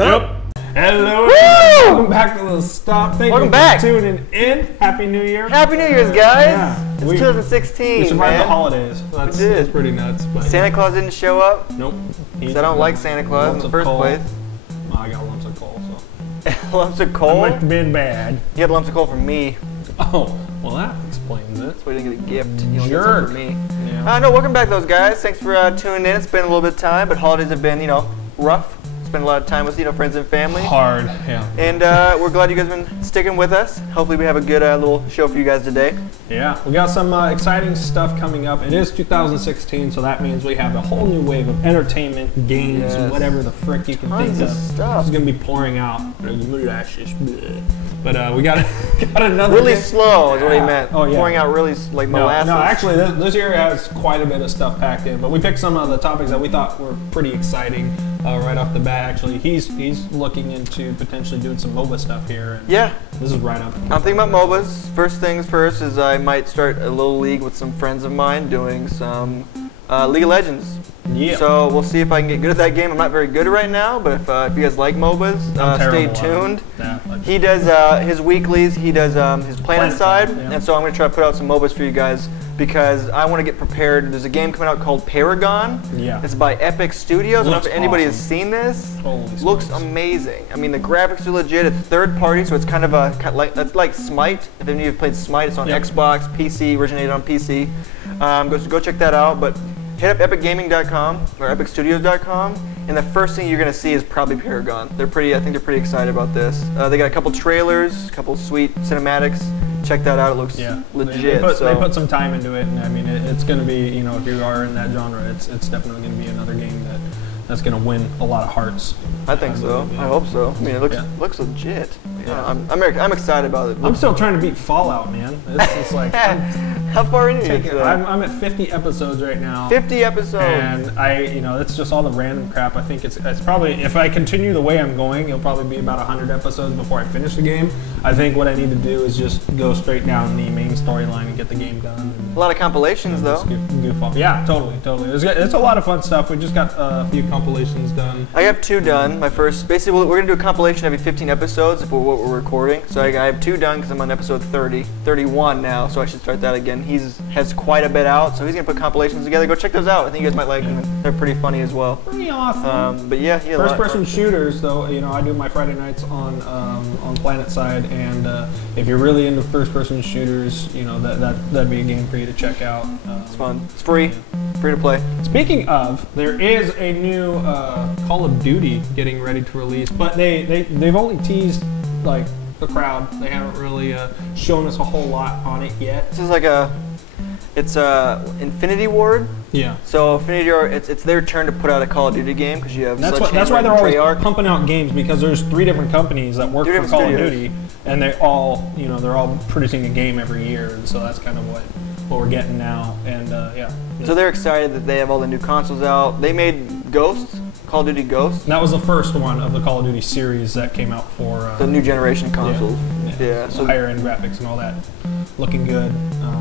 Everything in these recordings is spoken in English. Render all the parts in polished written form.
Yep. Hello, welcome back to the stop. Thank you for tuning in. Happy New Year. Happy New Year's, guys. Yeah. It's 2016. We survived the holidays. That's pretty nuts. But Santa Claus didn't show up? Nope. Because I don't like Santa Claus in the first place. Well, I got lumps of coal, so. Lumps of coal? That might have been bad. You had lumps of coal from me. Oh, well that explains it. That's why you didn't get a gift. You Sure. get some from me. Yeah. No, welcome back, those guys. Thanks for tuning in. It's been a little bit of time, but holidays have been, rough. Spend a lot of time with friends and family. Hard, yeah. And we're glad you guys have been sticking with us. Hopefully we have a good little show for you guys today. Yeah, we got some exciting stuff coming up. It is 2016, so that means we have a whole new wave of entertainment, games, whatever the frick you can think of. Stuff. It's gonna be pouring out. But we got another. Really slow is what he meant. Oh yeah. Pouring out really like molasses. No, actually, this year has quite a bit of stuff packed in. But we picked some of the topics that we thought were pretty exciting right off the bat. Actually, he's looking into potentially doing some MOBA stuff here. And yeah. This is right up. I'm thinking about MOBAs. First things first is I might start a little league with some friends of mine doing some League of Legends. Yeah. So we'll see if I can get good at that game. I'm not very good right now, but if you guys like MOBAs, stay tuned. He does his weeklies. He does his Planet Side, and so I'm going to try to put out some MOBAs for you guys because I want to get prepared. There's a game coming out called Paragon. Yeah. It's by Epic Studios. I don't know if anybody has seen this. Looks amazing. I mean, the graphics are legit. It's third party, so it's kind of that's like Smite. If any of you have played Smite, it's on Xbox, PC, originated on PC. Go check that out. But hit up epicgaming.com or epicstudios.com, and the first thing you're going to see is probably Paragon. I think they're pretty excited about this. They got a couple trailers, a couple sweet cinematics. Check that out. It looks legit. They put some time into it, and I mean, it's going to be, if you are in that genre, it's definitely going to be another game that's going to win a lot of hearts. I think so. I hope so. I mean, it looks legit. Yeah. I'm excited about it. I'm still trying to beat Fallout, man. It's like how far into it? I'm at 50 episodes right now. 50 episodes. And it's just all the random crap. I think it's probably, if I continue the way I'm going, it'll probably be about 100 episodes before I finish the game. I think what I need to do is just go straight down the main storyline and get the game done. A lot of compilations, though. Goof off. Yeah, totally. It's a lot of fun stuff. We just got a few compilations done. I have 2 done. My first, basically, we're gonna do a compilation every 15 episodes for what we're recording. So I have 2 done because I'm on episode 31 now. So I should start that again. He has quite a bit out, so he's gonna put compilations together. Go check those out. I think you guys might like them. They're pretty funny as well. Pretty awesome. But yeah, first-person shooters, though. I do my Friday nights on Planet Side, and if you're really into first-person shooters, that'd be a game for you to check out. It's fun. It's free. Free to play. Speaking of, there is a new Call of Duty getting ready to release, but they've only teased like the crowd. They haven't really shown us a whole lot on it yet. This is like it's Infinity Ward. Yeah. So Infinity Ward, it's their turn to put out a Call of Duty game because you have. That's why they're always pumping out games, because there's 3 different companies that work for Call of Duty, and they're all producing a game every year, and so that's kind of what we're getting now. And So they're excited that they have all the new consoles out. They made Ghost. Call of Duty Ghost. That was the first one of the Call of Duty series that came out for the new generation consoles. So higher end graphics and all that, looking good.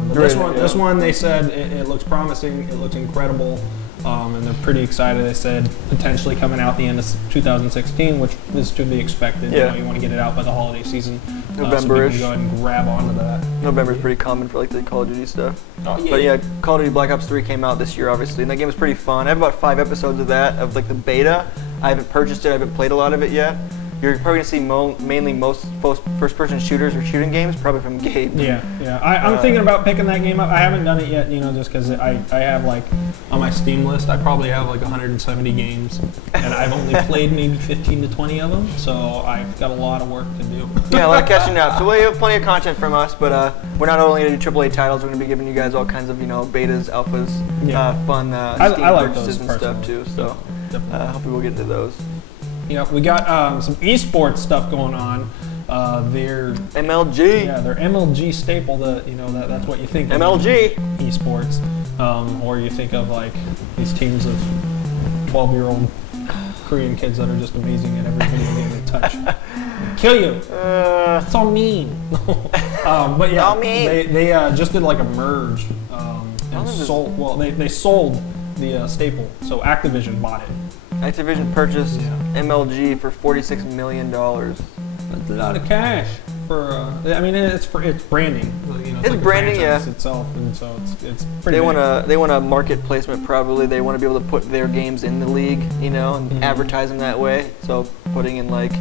But this one, they said it looks promising. It looks incredible, and they're pretty excited. They said potentially coming out the end of 2016, which is to be expected. Yeah. You want to get it out by the holiday season. November-ish. So you can go ahead and grab onto that. November is pretty common for like the Call of Duty stuff. Oh, yeah. But yeah, Call of Duty Black Ops 3 came out this year, obviously, and that game was pretty fun. I have about 5 episodes of that, of like the beta. I haven't purchased it. I haven't played a lot of it yet. You're probably gonna see mainly most first-person shooters or shooting games, probably from Gabe. Yeah. I'm thinking about picking that game up. I haven't done it yet, just because I have like on my Steam list, I probably have like 170 games, and I've only played maybe 15 to 20 of them, so I've got a lot of work to do. Yeah, a lot of catching up. So we have plenty of content from us, but we're not only gonna do AAA titles. We're gonna be giving you guys all kinds of betas, alphas, fun Steam I like purchases and stuff too. So hopefully we'll get to those. Yeah, we got some esports stuff going on. Their MLG. Yeah, their MLG staple. That's what you think of. MLG. Esports, or you think of like these teams of 12-year-old Korean kids that are just amazing at every video game they touch. Kill you. So mean. But yeah, they just did like a merge and sold. Well, they sold the staple. So Activision bought it. Activision purchased MLG for $46 million. That's a lot of cash. I mean, it's branding. You know, it's like branding, yeah. Itself, and so it's pretty. They want a market placement probably. They want to be able to put their games in the league, you know, and advertise them that way. So putting in like,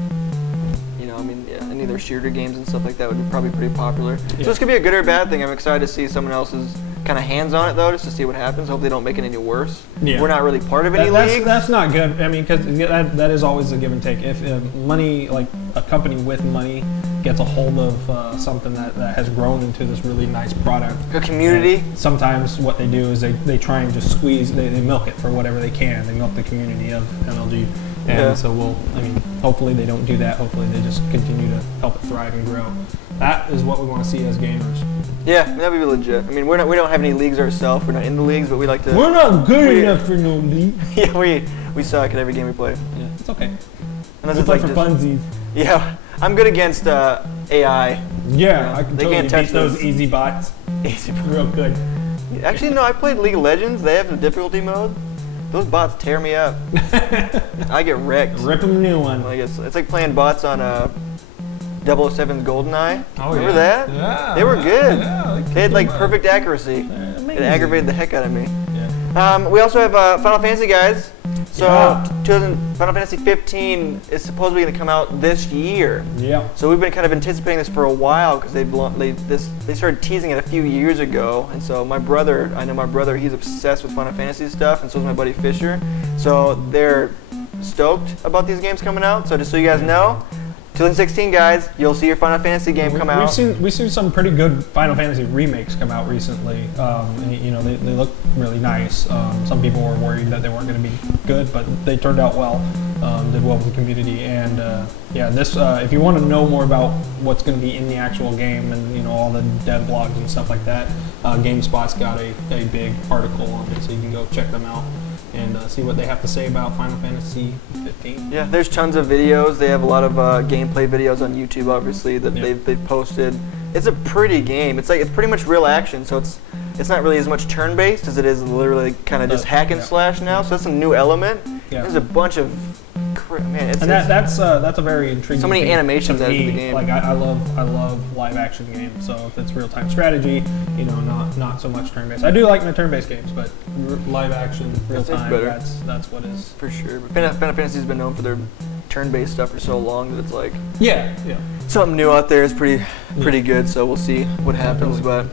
you know, I mean, any of their shooter games and stuff like that would be probably pretty popular. Yeah. So this could be a good or a bad thing. I'm excited to see someone else's kind of hands on it though, just to see what happens. Hope they don't make it any worse. Yeah. We're not really part of any league. That's not good. I mean, because that is always a give and take. If money, like a company with money, gets a hold of something that has grown into this really nice product. A community. And sometimes what they do is they try and just squeeze, they milk it for whatever they can. They milk the community of MLG. And so hopefully they don't do that. Hopefully they just continue to help it thrive and grow. That is what we want to see as gamers. Yeah, that would be legit. I mean, we don't have any leagues ourselves. We're not in the leagues, but we like to. We're not good enough for no league. Yeah, we suck at every game we play. Yeah, it's okay. Unless we play for funsies. Yeah, I'm good against AI. Yeah, you know, I can totally beat those easy bots. Easy, real good. Actually, no, I played League of Legends. They have the difficulty mode. Those bots tear me up. I get wrecked. Rip them a new one. Like it's like playing bots on 007's GoldenEye. Oh, remember that? Yeah. They were good. Yeah, they had like perfect accuracy. It aggravated the heck out of me. Yeah. We also have Final Fantasy, guys. So Final Fantasy 15 is supposedly going to come out this year. Yeah. So we've been kind of anticipating this for a while because they started teasing it a few years ago. And so I know my brother, he's obsessed with Final Fantasy stuff, and so is my buddy Fisher. So they're stoked about these games coming out. So just so you guys know, 2016, guys, you'll see your Final Fantasy game come out. We've seen some pretty good Final Fantasy remakes come out recently. And, you know, they look really nice. Some people were worried that they weren't going to be good, but they turned out well. Did well with the community. And yeah, this if you want to know more about what's going to be in the actual game and, you know, all the dev blogs and stuff like that, GameSpot's got a big article on it, so you can go check them out and see what they have to say about Final Fantasy 15. Yeah, there's tons of videos. They have a lot of gameplay videos on YouTube, obviously, that they've posted. It's a pretty game. It's pretty much real action, so it's not really as much turn-based as it is literally kind of just hack and slash now. So that's a new element. Yeah. There's a bunch of that's a very intriguing. So many thing animations to in me. the game. Like I love live action games. So if it's real time strategy, you know, not so much turn based. I do like my turn based games, but live action, real time, that's what is for sure. But Final Fantasy's been known for their turn based stuff for so long that it's like something new out there is pretty good. So we'll see what happens, but.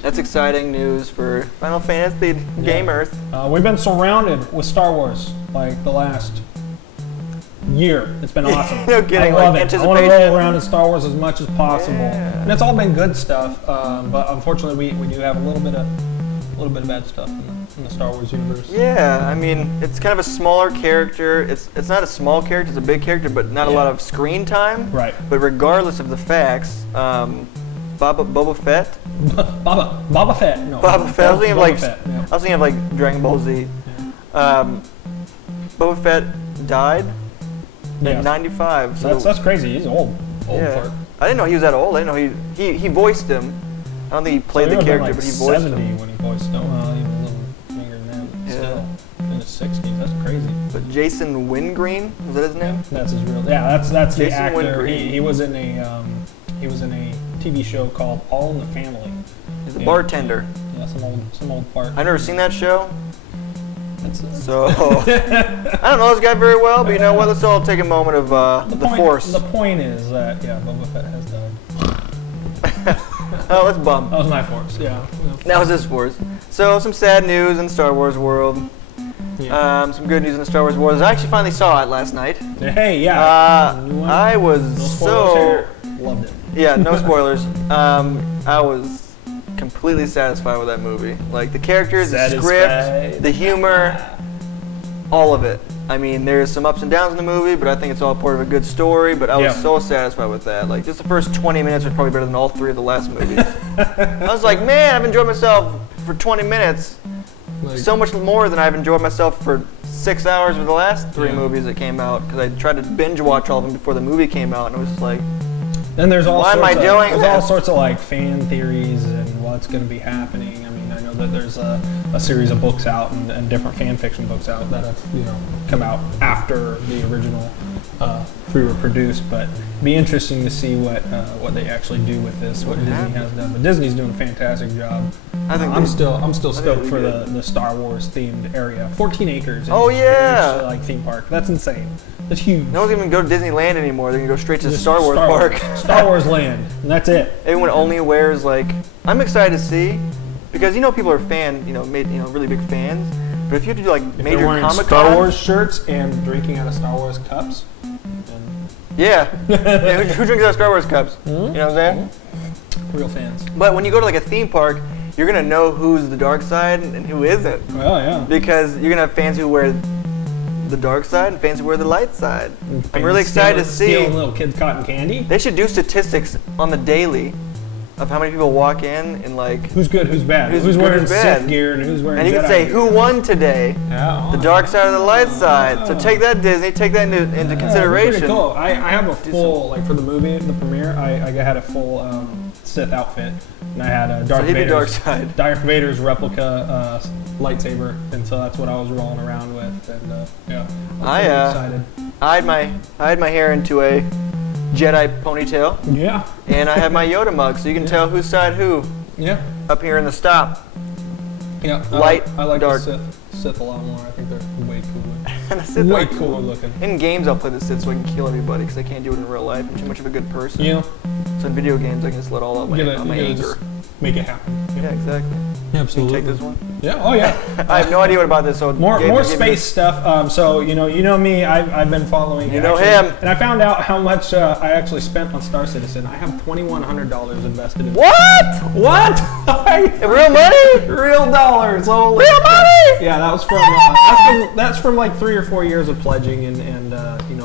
That's exciting news for Final Fantasy gamers. We've been surrounded with Star Wars like the last year. It's been awesome. No kidding. I love it. I want to roll around in Star Wars as much as possible, and it's all been good stuff. But unfortunately, we do have a little bit of bad stuff in the Star Wars universe. Yeah, I mean, it's kind of a smaller character. It's not a small character; it's a big character, but not a lot of screen time. Right. But regardless of the facts, Boba Fett. Boba Fett. No. Boba Fett. I was thinking of like Dragon Ball Z. Yeah. Boba Fett died at 95. So that's crazy. He's old. Yeah. I didn't know he was that old. I didn't know he voiced him. I don't think he played the character, like but he voiced 70 him. when he voiced him. Well, even a little younger than that. But still, in his 60s. That's crazy. But Jason Wingreen, is that his name? That's his real. Yeah, that's the Jason actor. Wingreen. He was in a TV show called All in the Family. He's a bartender. Yeah, some old part. I've never seen that show. So I don't know this guy very well, but you know what? Let's all take a moment of the Force. The point is that Boba Fett has died. Oh, let's bum. That was my Force. Yeah. That was his Force. So some sad news in Star Wars world. Yeah. Some good news in the Star Wars world. I actually finally saw it last night. Hey, yeah. I was loved it. Yeah, no spoilers. I was completely satisfied with that movie. Like the characters, the script, the humor, all of it. I mean, there's some ups and downs in the movie, but I think it's all part of a good story. But I was so satisfied with that. Like just the first 20 minutes was probably better than all 3 of the last movies. I was like, man, I've enjoyed myself for 20 minutes. So much more than I've enjoyed myself for 6 hours with the last 3 movies that came out. Because I tried to binge watch all of them before the movie came out, and it was just like. Then there's all all sorts of like fan theories and what's going to be happening. I mean, I know that there's a series of books out and different fan fiction books out that have come out after the original three were produced. But it'd be interesting to see what they actually do with this, what Disney has done. But Disney's doing a fantastic job. I'm still stoked for the Star Wars themed area. 14 acres. Like theme park. That's insane. That's huge. No one's even go to Disneyland anymore. They can go straight to the Star Wars park. Star Wars land, and that's it. Everyone only wears I'm excited to see, because people are really big fans. But if you have to do major Comic-Con, Star Wars shirts and drinking out of Star Wars cups. Yeah. Who drinks out of Star Wars cups? You know what I'm saying? Real fans. But when you go to a theme park, you're gonna know who's the dark side and who isn't. Oh yeah. Because you're gonna have fans who wear the dark side and fans who wear the light side. I'm really excited to see. Stealing little kids' cotton candy. They should do statistics on the daily of how many people walk in and who's good, who's bad, who's wearing Sith gear, and who's wearing. And you can say who won today. Yeah. The dark side or the light side. So take that, Disney. Take that into consideration. Pretty cool. I have a full for the movie, the premiere. I had a full Sith outfit, and I had a Darth Vader's replica lightsaber, and so that's what I was rolling around with. And I'm excited. I had my hair into a Jedi ponytail. Yeah. And I have my Yoda mug, so you can tell whose side who. Yeah. Up here in the stop. Yeah. I like dark. The Sith a lot more. I think they're way cooler. Way cooler looking. In games, I'll play the Sith so I can kill everybody because I can't do it in real life. I'm too much of a good person. Yeah. So in video games, I can just let all out my anger. Make it happen. Yeah, exactly. Yeah, absolutely. Can you take this one? Yeah. Oh yeah. I have no idea what about this. So more space stuff. So you know me. I've been following. Him. And I found out how much I actually spent on Star Citizen. I have $2,100 invested in. What? Real money? Real dollars. Holy real money? Yeah, that was that's from 3 or 4 years of pledging and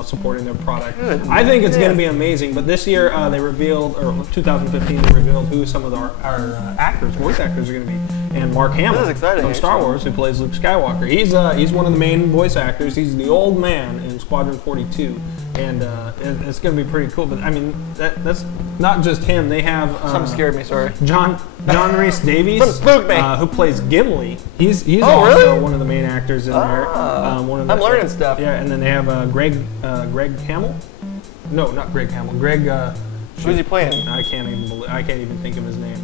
supporting their product. Goodness. I think it's going to be amazing. But this year they revealed, or 2015 they revealed who some of our actors, voice actors, are going to be. And Mark Hamill from Star Wars, who plays Luke Skywalker. He's one of the main voice actors. He's the old man in Squadron 42, and it's going to be pretty cool. But I mean, that's not just him. They have something scared me. Sorry, John Rhys Davies, who plays Gimli. He's also one of the main actors in there. I'm learning stuff. Yeah, and then they have Greg Hamill. No, not Greg Hamill. Greg. Who's he playing? I can't even think of his name.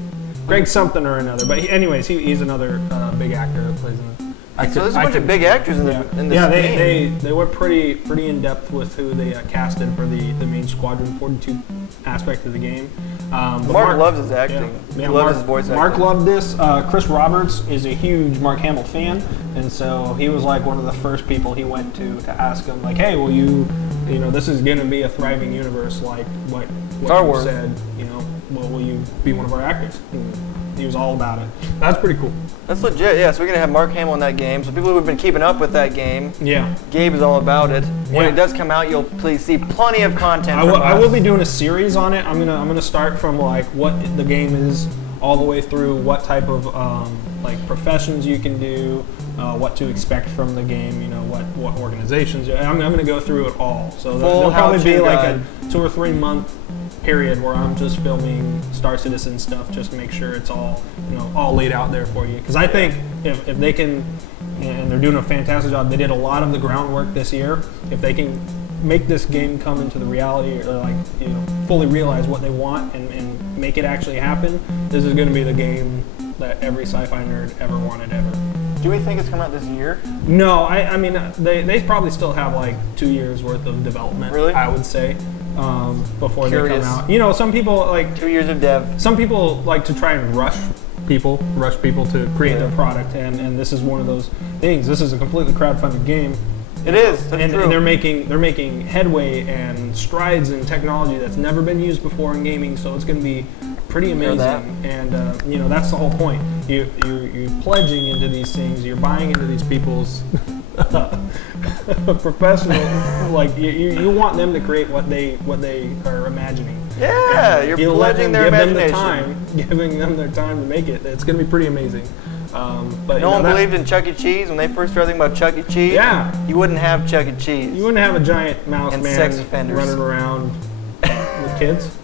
Greg something or another, but anyways, he's another big actor that plays in it. So there's a bunch of big actors in this game. They were pretty in depth with who they casted for the main Squadron 42 aspect of the game. Mark loves his acting. He loves his voice acting. Mark loved this. Chris Roberts is a huge Mark Hamill fan, and so he was one of the first people he went to ask him, hey, will you this is going to be a thriving universe like what Star Wars said, well, will you be one of our actors? And he was all about it. That's pretty cool. That's legit, yeah. So we're going to have Mark Hamill in that game. So people who have been keeping up with that game, Gabe is all about it. When it does come out, you'll please see plenty of content I will be doing a series on it. I'm gonna start from what the game is all the way through what type of professions you can do, what to expect from the game, what organizations. I'm going to go through it all. So there'll probably be a 2 or 3 month period where I'm just filming Star Citizen stuff just to make sure it's all all laid out there for you. Because I think if they can, and they're doing a fantastic job, they did a lot of the groundwork this year. If they can make this game come into the reality, or fully realize what they want and make it actually happen, this is going to be the game that every sci-fi nerd ever wanted ever. Do we think it's coming out this year? No, I mean they probably still have 2 years worth of development. Really? I would say. Before they come out. Some people 2 years of dev. Some people like to try and rush people to create their product, and this is one of those things. This is a completely crowdfunded game. It is. That's true. And they're making headway and strides in technology that's never been used before in gaming. So it's going to be pretty amazing. And that's the whole point. You're pledging into these things. You're buying into these people's professional. You want them to create what they are imagining. Yeah, you're pledging their imagination. Giving them their time to make it. It's going to be pretty amazing. But no one believed in Chuck E. Cheese when they first started thinking about Chuck E. Cheese. Yeah, you wouldn't have Chuck E. Cheese. You wouldn't have a giant mouse and man sex offenders running around with kids.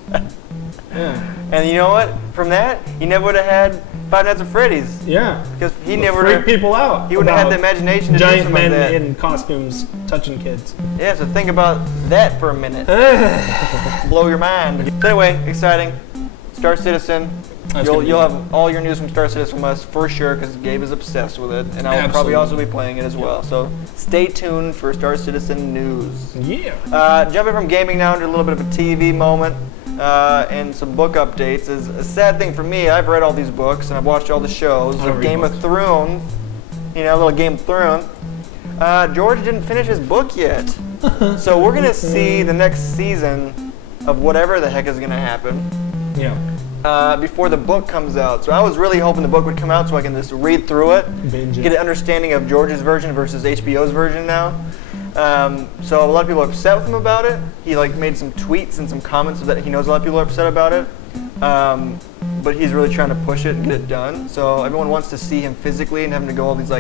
Yeah. And you know what? From that, you never would have had Five Nights at Freddy's. Yeah. Because he never freak people out. He wouldn't have had the imagination to do giant something men like that. in costumes touching kids. Yeah, so think about that for a minute. Blow your mind. Anyway, exciting. Star Citizen. You'll have all your news from Star Citizen from us for sure, because Gabe is obsessed with it, and I'll probably also be playing it as well. So stay tuned for Star Citizen news. Yeah. Jumping from gaming now into a little bit of a TV moment and some book updates. Is a sad thing for me. I've read all these books and I've watched all the shows. So Game of Thrones, a little Game of Thrones. George didn't finish his book yet, so we're gonna see the next season of whatever the heck is gonna happen. Yeah. Before the book comes out. So I was really hoping the book would come out so I can just read through it, get an understanding of George's version versus HBO's version now. So a lot of people are upset with him about it. He made some tweets and some comments that he knows a lot of people are upset about it. But he's really trying to push it and get it done. So everyone wants to see him physically and having to go all these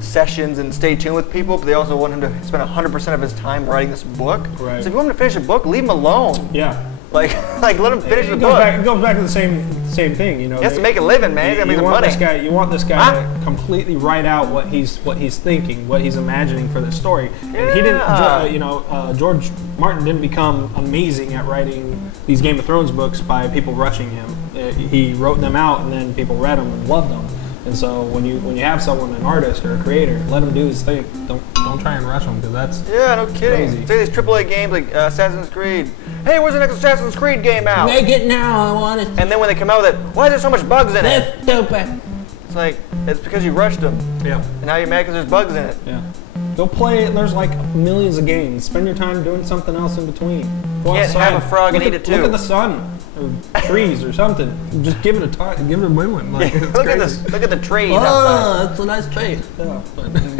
sessions and stay tuned with people, but they also want him to spend 100% of his time writing this book. Right. So if you want him to finish a book, leave him alone. Yeah. Let him finish the book. It goes back to the same thing, He has to make a living, man. He's got to make some money. You want this guy to completely write out what he's thinking, what he's imagining for this story. Yeah. And he didn't, George Martin didn't become amazing at writing these Game of Thrones books by people rushing him. He wrote them out, and then people read them and loved them. And so when you have someone, an artist or a creator, let him do his thing. Don't try and rush him, because that's no kidding. Crazy. Say these AAA games like Assassin's Creed. Hey, where's the next Assassin's Creed game out? Make it now, I want it. And then when they come out with it, why is there so much bugs in it? That's stupid. It's it's because you rushed them. Yeah. And now you're mad because there's bugs in it. Yeah. Go play it. There's millions of games. Spend your time doing something else in between. Go Can't outside. have a frog and eat it too. Look at the sun or trees or something. Just give it a time. Give it a win-win. Look at the trees outside. Oh, that's a nice tree. Yeah.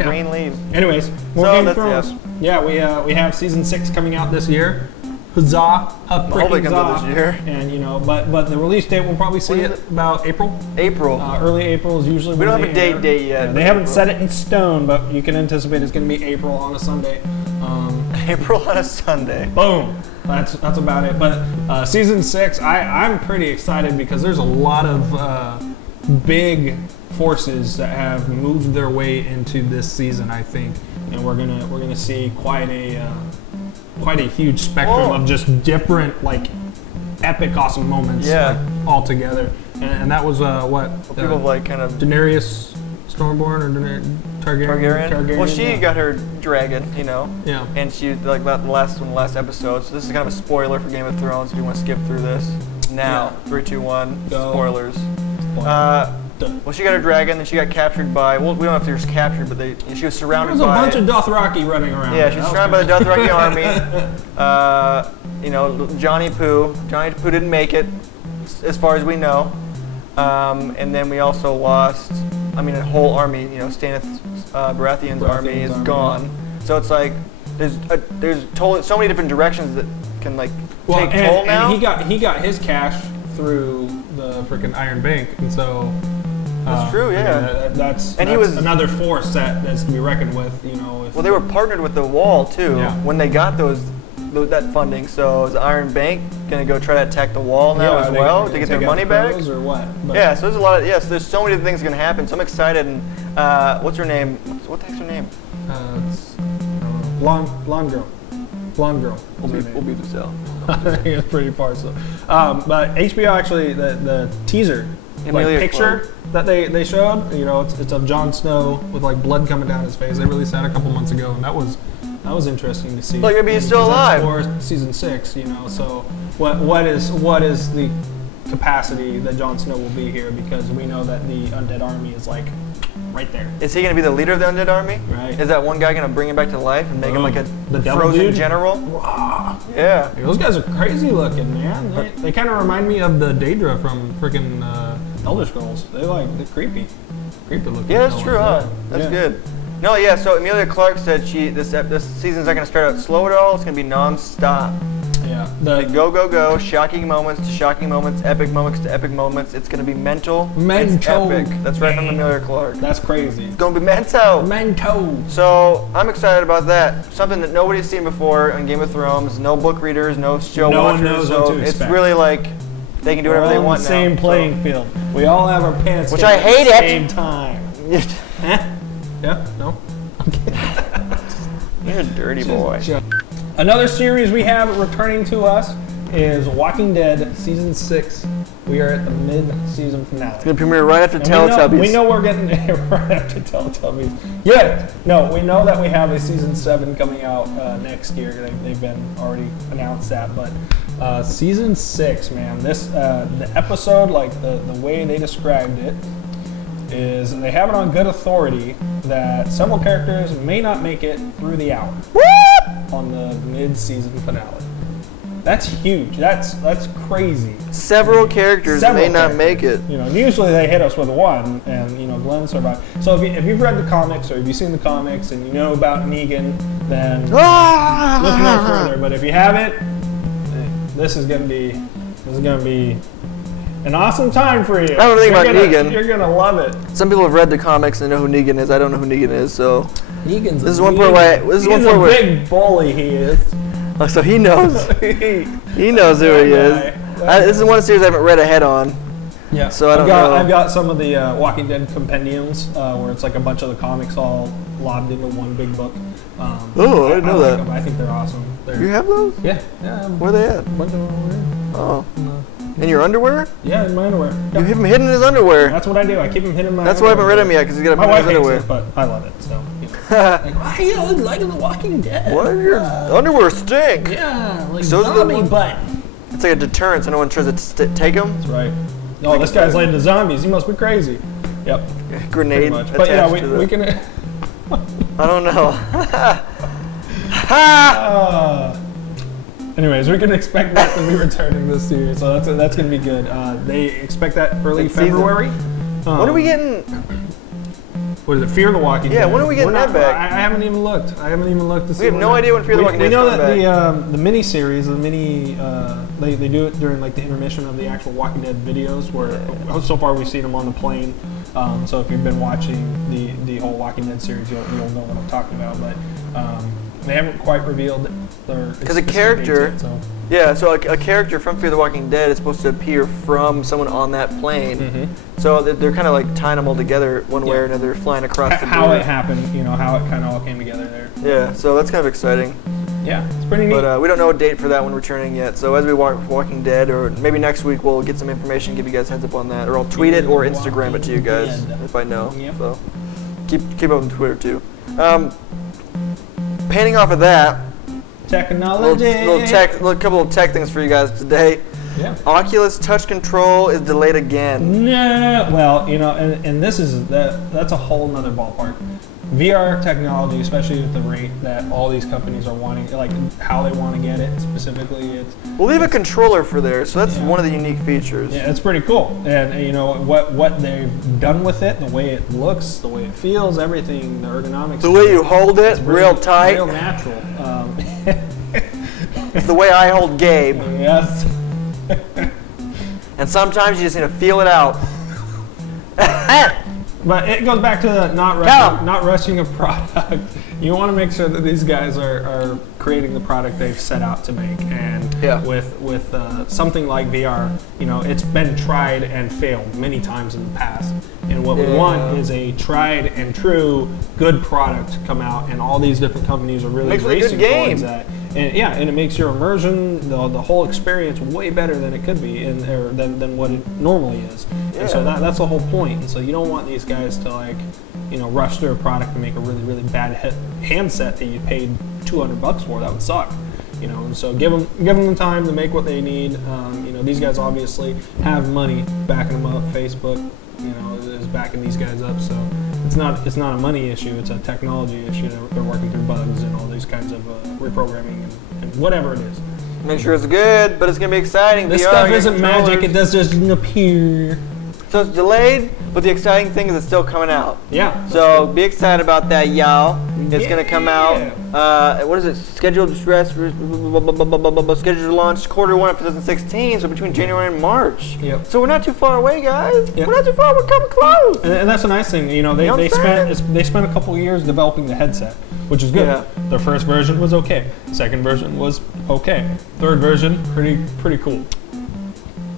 Green leaves. Anyways, more Game of Thrones. Yeah, we have season 6 coming out this year. Huzzah! Hopefully it comes out this year. And but the release date we'll probably see it about April. Early April is usually. We don't have a date yet. Yeah, they haven't set it in stone, but you can anticipate it's going to be April on a Sunday. April on a Sunday. Boom. That's about it. But season 6, I'm pretty excited because there's a lot of big forces that have moved their way into this season, I think, and we're gonna see quite a huge spectrum of just different epic awesome moments all together. And that was people kind of Daenerys Stormborn or Targaryen. Well, she got her dragon, Yeah. And she the last episode. So this is kind of a spoiler for Game of Thrones. If you want to skip through this now, 3, 2, 1, spoilers. Well, she got her dragon, then she got captured by. Well, we don't know if she was captured, but she was surrounded by. There was a bunch of Dothraki running around. Yeah, she was surrounded by the Dothraki army. Johnny Poo didn't make it, as far as we know. And then we also lost. A whole army. Stannis Baratheon's army is gone. So it's there's so many different directions that can take toll now. And he got his cash through the freaking Iron Bank, and so. That's true, yeah. That's another force that's to be reckoned with, Well, they were partnered with the Wall too when they got that funding. So is the Iron Bank gonna go try to attack the Wall now as well to get their money back? Or what? Yeah, so there's a lot of there's so many things gonna happen. So I'm excited. And what's her name? What the heck's her name? It's blonde girl. We'll be the cell. It's pretty far. So, but HBO actually the teaser. Picture that they showed, it's of Jon Snow with blood coming down his face. They released that a couple months ago, and that was interesting to see. Maybe he's still alive. For season 6, So what is the capacity that Jon Snow will be here? Because we know that the undead army is right there. Is he going to be the leader of the undead army? Right. Is that one guy going to bring him back to life and make him the frozen general? Wow. Yeah. Those guys are crazy looking, man. They kind of remind me of the Daedra from freaking Elder Scrolls. They're creepy looking. Yeah, that's true, huh? That's good. No, yeah. So Emilia Clarke said this season's not going to start out slow at all. It's going to be non-stop. Yeah. Go, shocking moments to shocking moments, epic moments to epic moments. It's going to be mental. It's epic. That's right from Emilia Clarke. That's crazy. It's going to be mental. Mental. So I'm excited about that. Something that nobody's seen before on Game of Thrones. No book readers, no show watchers. No one knows what to expect. It's really They can do whatever they want now. Same playing field. We all have our pants. Which I hate at the same time. Huh? Yeah. No. You're a dirty boy. Another series we have returning to us is Walking Dead Season 6. We are at the mid-season finale. It's going to premiere right after Teletubbies. We know we're getting right after Teletubbies. Yeah. No, we know that we have a Season 7 coming out next year. They've been already announced that. But Season 6, man, this the episode, like the way they described it, is they have it on good authority that several characters may not make it through the hour on the mid-season finale. That's huge. That's crazy. Several characters may not make it. You know, usually they hit us with one, and you know, Glenn survived. So if you've read the comics or if you've seen the comics and you know about Negan, then look no further. But if you haven't, this is gonna be an awesome time for you. I don't know anything about Negan. You're gonna love it. Some people have read the comics and know who Negan is. I don't know who Negan is, so Negan's this is one part where he's a big bully. He is. Oh, so he knows. He knows who he is. This is one series I haven't read ahead on. Yeah. So I don't know. I've got some of the Walking Dead compendiums where it's like a bunch of the comics all lobbed into one big book. I didn't know that. I think they're awesome. You have those? Yeah. Where are they at? Oh. In your underwear? Yeah, in my underwear. You have him hidden in his underwear. That's what I do. I keep him hidden in my That's why I haven't read him yet, because he's got him hidden in his underwear. It, but I love it, so. You know. Like, why are you always liking The Walking Dead? What? Your underwear stink. Yeah, like so zombie butt. It's like a deterrent so no one tries to take him. That's right. No, this guy's like the zombies. He must be crazy. Yep. Grenade attached but yeah, we can... I don't know. Anyways, we can expect that to be returning this year, so that's going to be good. They expect that early February. When are we getting? What is it? Fear the Walking Dead. Yeah, when are we getting that back? I haven't even looked. To see. We have no idea when Fear the Walking Dead is coming back. We know that the mini series, they do it during like the intermission of the actual Walking Dead videos. Where so far we've seen them on the plane. So if you've been watching the whole Walking Dead series, you'll know what I'm talking about. But they haven't quite revealed their because a character. Yet, so. Yeah, so a character from Fear the Walking Dead is supposed to appear from someone on that plane. Mm-hmm. So they're kind of like tying them all together one way or another, flying across the how it happened, you know, how it kind of all came together there. Yeah, so that's kind of exciting. Yeah, it's pretty neat. But we don't know a date for that one returning yet. So as we watch Walking Dead, or maybe next week we'll get some information, give you guys heads up on that, or I'll tweet it or Instagram it to you guys if I know. Yep. So keep up on Twitter too. Painting off of that. Technology. Little couple of tech things for you guys today. Yeah. Oculus Touch Control is delayed again. No. Well, you know, and this is that's a whole nother ballpark. VR technology, especially at the rate that all these companies are wanting, like how they want to get it specifically. We'll leave a controller for there, so that's one of the unique features. Yeah, it's pretty cool. And you know what they've done with it, the way it looks, the way it feels, everything, the ergonomics. The way you hold it, real tight, real natural. It's the way I hold Gabe. Yes. And sometimes you just need to feel it out. But it goes back to the not rushing a product. You want to make sure that these guys are creating the product they've set out to make. And with something like VR, you know, it's been tried and failed many times in the past. And what we want is a tried and true good product come out, and all these different companies are really racing towards that. And and it makes your immersion, the whole experience, way better than it could be, than what it normally is. Yeah. And so that's the whole point. And so you don't want these guys to rush through a product and make a really, really bad handset that you paid $200 for. That would suck. You know, and so give them the time to make what they need. You know, these guys obviously have money backing them up. Facebook, you know, is backing these guys up. So it's not a money issue. It's a technology issue. They're working through bugs and all these kinds of reprogramming and whatever it is. Make sure it's good, but it's gonna be exciting. This stuff isn't magic. It does just appear. So it's delayed, but the exciting thing is it's still coming out. Yeah. So be excited about that, y'all. It's gonna come out. What is it? Scheduled to launch Q1 of 2016. So between January and March. Yep. So we're not too far away, guys. Yep. We're not too far. We're coming close. And that's a nice thing. You know, they spent a couple years developing the headset, which is good. Yeah. Their first version was okay. Second version was okay. Third version, pretty cool.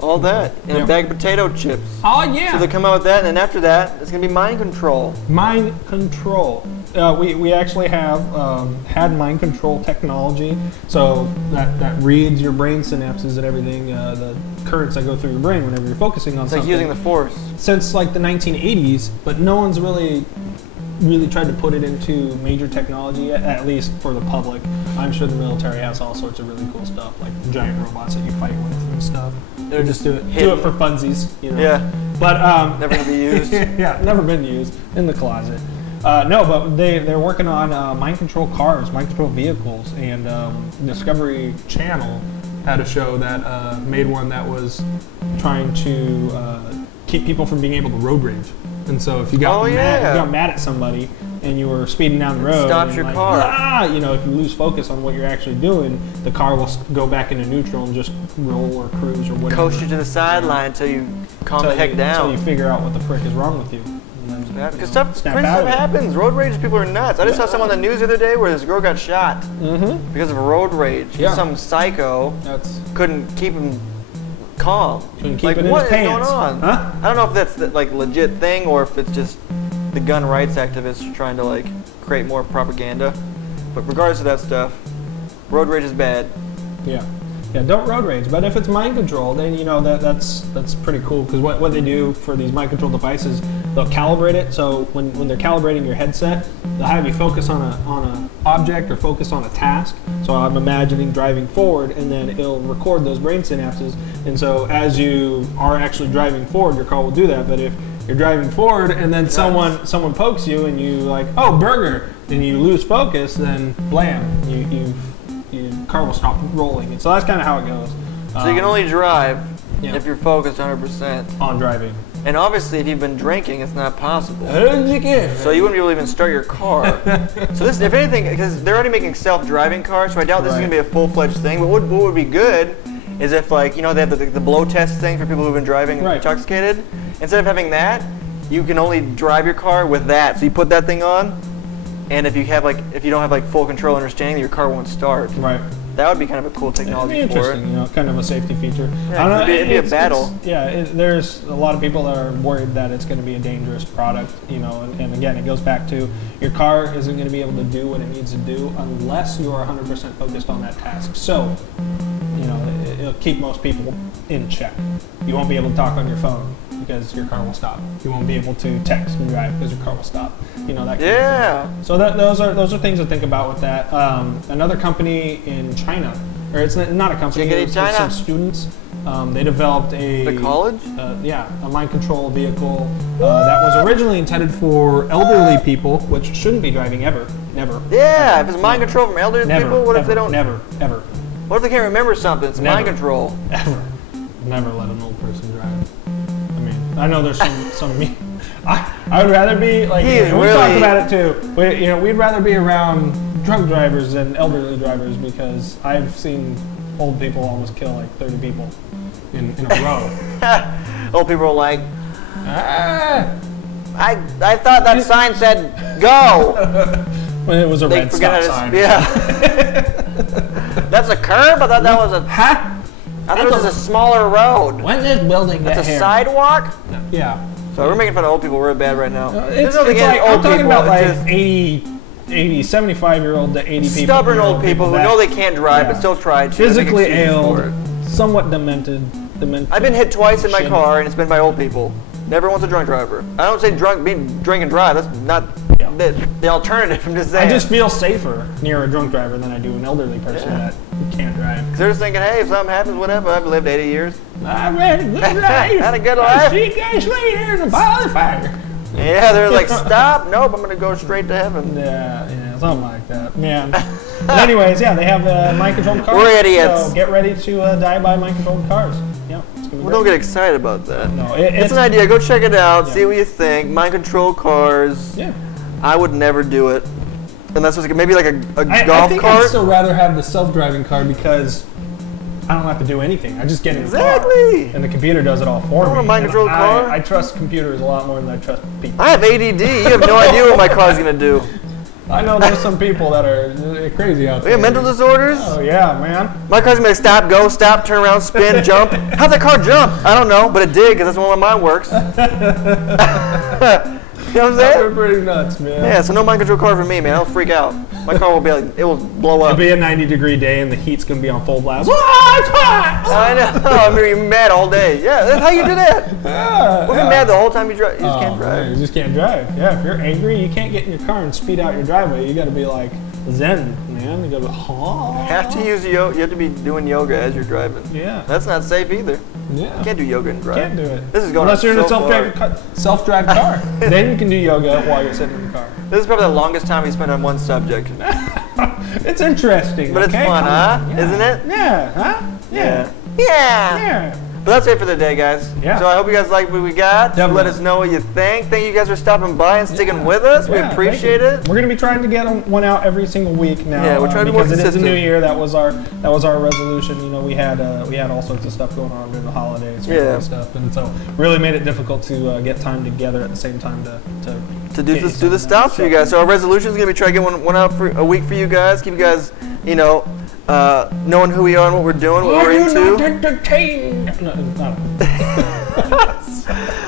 All that. And a bag of potato chips. Oh, yeah. So they come out with that, and then after that, it's going to be mind control. Mind control. We actually have had mind control technology, so that reads your brain synapses and everything, the currents that go through your brain whenever you're focusing on something. It's like using the Force. Since like the 1980s, but no one's really tried to put it into major technology yet, at least for the public. I'm sure the military has all sorts of really cool stuff, like giant robots that you fight with and stuff. They're just do it for funsies, you know. Yeah. But never gonna be used. Yeah, never been used, in the closet. No, but they're working on mind control cars, mind control vehicles, and Discovery Channel had a show that made one that was trying to keep people from being able to road rage. And so if you got mad at somebody and you were speeding down the road, stops your car. You know, if you lose focus on what you're actually doing, the car will go back into neutral and just roll or cruise or whatever. Coast you to the sideline until you calm the heck down. Until you figure out what the frick is wrong with you. Because stuff happens. Road rage, people are nuts. I just saw someone on the news the other day where this girl got shot because of road rage. Yeah. Some psycho couldn't keep him calm. Couldn't keep it in his pants. Going on? Huh? I don't know if that's the, like legit thing or if it's just the gun rights activists trying to like create more propaganda. But regardless of that stuff, road rage is bad. Yeah. Yeah, don't road rage. But if it's mind control, then you know that's pretty cool. Because what they do for these mind control devices, they'll calibrate it. So when they're calibrating your headset, they'll have you focus on a object or focus on a task. So I'm imagining driving forward, and then it'll record those brain synapses. And so as you are actually driving forward, your car will do that. But if you're driving forward and then someone pokes you and you like, oh, burger, and you lose focus, then blam, your car will stop rolling. And so that's kind of how it goes. So you can only drive if you're focused 100%. On driving. And obviously, if you've been drinking, it's not possible. So you wouldn't be able to even start your car. So this, if anything, because they're already making self-driving cars, so I doubt this is going to be a full-fledged thing. But what would be good is if, like, you know, they have the blow test thing for people who've been driving intoxicated. Instead of having that, you can only drive your car with that. So you put that thing on, and if you don't have like full control understanding, your car won't start. Right. That would be kind of a cool technology it'd be for it. You know, kind of a safety feature. Yeah, I don't know, it'd be a battle. There's a lot of people that are worried that it's going to be a dangerous product. You know, and again, it goes back to your car isn't going to be able to do what it needs to do unless you are 100% focused on that task. So, you know, it'll keep most people in check. You won't be able to talk on your phone because your car will stop. You won't be able to text and drive because your car will stop. You know, that kind of thing. So those are things to think about with that. Another company in China, or it's not a company, it's some students. They developed the college? A mind control vehicle that was originally intended for elderly people, which shouldn't be driving ever. Never. Yeah, if it's mind control from elderly people, what if they don't? Never, ever. What if they can't remember something? It's mind control. Ever. Never let an old person drive. I mean, I know there's some I would rather be like we talked about it too. We'd rather be around drunk drivers than elderly drivers because I've seen old people almost kill like 30 people in a row. Old people are like, I thought that sign said go. When it was a red stop sign. Yeah. That's a curb? I thought that was a. Huh? I thought it was a smaller road. When did this building get That's a here? Sidewalk? Yeah. So we're making fun of old people real bad right now. It's like, I'm talking about like 80, 75-year-old to 80 people. Stubborn old people who know they can't drive but still try to. Physically ill, somewhat demented. I've been hit twice in my car and it's been by old people. Never once a drunk driver. I don't say drink and drive. That's not the alternative. I'm just saying. I just feel safer near a drunk driver than I do an elderly person that can't drive. Because they're just thinking, hey, if something happens, whatever. I've lived 80 years. I've had a good life. Had a good life. See you guys later in a ball of fire. Yeah, they're like, stop. Nope, I'm going to go straight to heaven. Yeah, something like that. Man. But anyways, they have mind-controlled cars. We're idiots. So get ready to die by mind-controlled cars. Yeah. Well, don't get excited about that. No, it's an idea. Go check it out. See what you think. Mind-controlled cars. Yeah. I would never do it. Unless it's maybe like a golf cart. I think I'd still rather have the self-driving car because I don't have to do anything. I just get in the car. And the computer does it all for me. I want a mind-controlled car. I trust computers a lot more than I trust people. I have ADD. You have no idea what my car's going to do. I know there's some people that are crazy out there. We have mental disorders? Oh, yeah, man. My car's gonna be like, stop, go, stop, turn around, spin, jump. How'd that car jump? I don't know, but it did, because that's when mine works. You know what I'm saying? They're pretty nuts, man. Yeah, so no mind control car for me, man. I'll freak out. My car will be like, it will blow up. It'll be a 90-degree day and the heat's gonna be on full blast. I know. I'm gonna be mad all day. Yeah, that's how you do that. Yeah. We'll be mad the whole time you drive. You just can't drive. Man, you just can't drive. Yeah, if you're angry, you can't get in your car and speed out your driveway. You gotta be like zen, man. You gotta be, You have to use yoga. You have to be doing yoga as you're driving. Yeah. That's not safe either. Yeah. You can't do yoga and drive. Can't do it. This is going unless you're in a so self-drive car. Then you can do yoga while you're sitting in the car. This is probably the longest time we spent on one subject. It's interesting. But it's fun, huh? Yeah. Isn't it? Yeah. Huh? Yeah. Yeah. But that's it for the day, guys. Yeah. So I hope you guys like what we got. Definitely. Let us know what you think. Thank you guys for stopping by and sticking with us. We appreciate it. We're gonna be trying to get one out every single week now. Yeah, we're trying to be more because it is the consistent. new year. That was our resolution. You know, we had all sorts of stuff going on during the holidays, Yeah. and stuff, and so really made it difficult to get time together at the same time to do the stops for you guys. So our resolution is gonna be try to get one out for a week for you guys. Keep you guys, you know, knowing who we are and what we're doing, what we're into.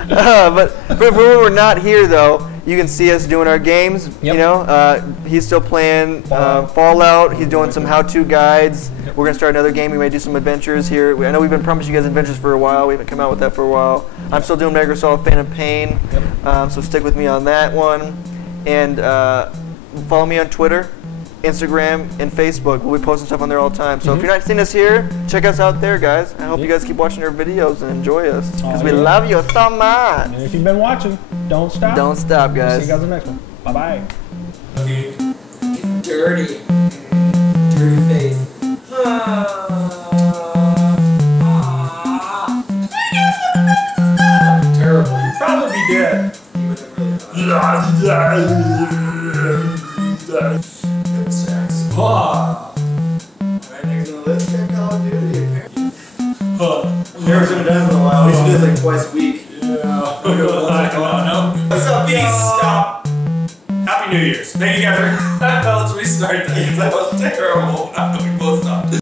But for when we're not here, though, you can see us doing our games. Yep. You know, he's still playing Fallout. He's doing some how-to guides. Yep. We're gonna start another game. We may do some adventures here. I know we've been promising you guys adventures for a while. We haven't come out with that for a while. I'm still doing Metal Gear Solid Phantom Pain. Yep. So stick with me on that one, and follow me on Twitter, Instagram, and Facebook. We'll be posting stuff on there all the time. So if you're not seeing us here, check us out there, guys. I hope you guys keep watching our videos and enjoy us, because we love you so much. And if you've been watching, don't stop. Don't stop, guys. We'll see you guys in the next one. Bye-bye. Okay. It's dirty. Dirty face. Terrible. You'd probably be dead. You would have really good sex. Alright, next on the list, Call of Duty. Never been done in a while. We used to do this like twice a week. Yeah. What's up, peace? Stop. Happy New Year's. Thank you guys for let's restart that. That was terrible. We both stopped.